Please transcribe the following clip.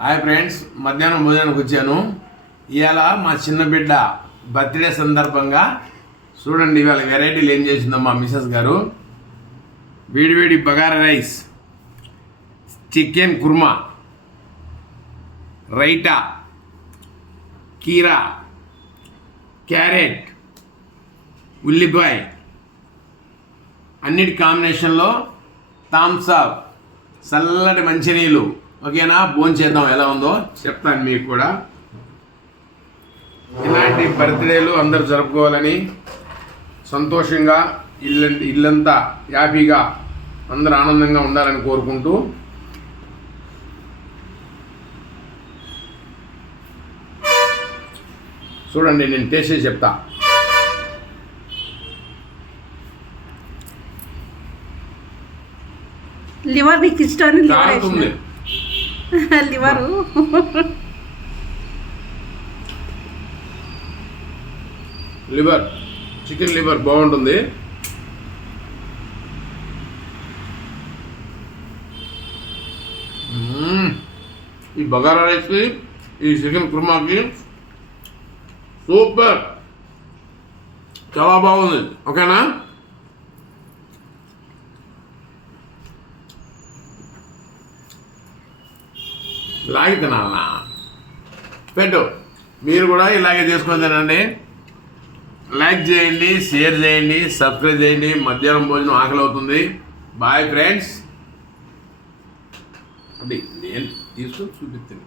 Hi friends, మధ్యాహ్నం భోజనానికి వచ్చాను. ఇవాళ మా చిన్న బిడ్డ బర్త్డే సందర్భంగా చూడండి ఇవాళ వెరైటీలు ఏం చేసిందో మా మిసెస్ గారు. వేడివేడి బగారా రైస్, చికెన్ కుర్మా, రైటా, కీరా, క్యారెట్, ఉల్లిపాయ అన్నిటి కాంబినేషన్లో థమ్స్ అప్, చల్లటి మంచినీళ్ళు. ఓకేనా? భోంచేద్దాం, ఎలా ఉందో చెప్తాను మీకు కూడా. ఇలాంటి బర్త్డేలు అందరూ జరుపుకోవాలని, సంతోషంగా ఇల్లంతా హ్యాపీగా అందరూ ఆనందంగా ఉండాలని కోరుకుంటూ చూడండి, నేను టేస్ట్ చేసి చెప్తా. లివర్ నీకు ఇష్టం? కాలుతుంది లివరు లివర్, చికెన్ లివర్ బాగుంటుంది. ఈ బగారా రైస్కి, ఈ చికెన్ కుర్మాకి సూపర్, చాలా బాగుంది. ఓకేనా? ఇలాగే తినాలన్నా పెట్టు. మీరు కూడా ఇలాగే చేసుకొని తినండి. లైక్ చేయండి, షేర్ చేయండి, సబ్స్క్రైబ్ చేయండి. మధ్యాహ్నం భోజనం ఆకలి అవుతుంది. Bye friends. అది నేను తీసుకొని చూపిస్తాను.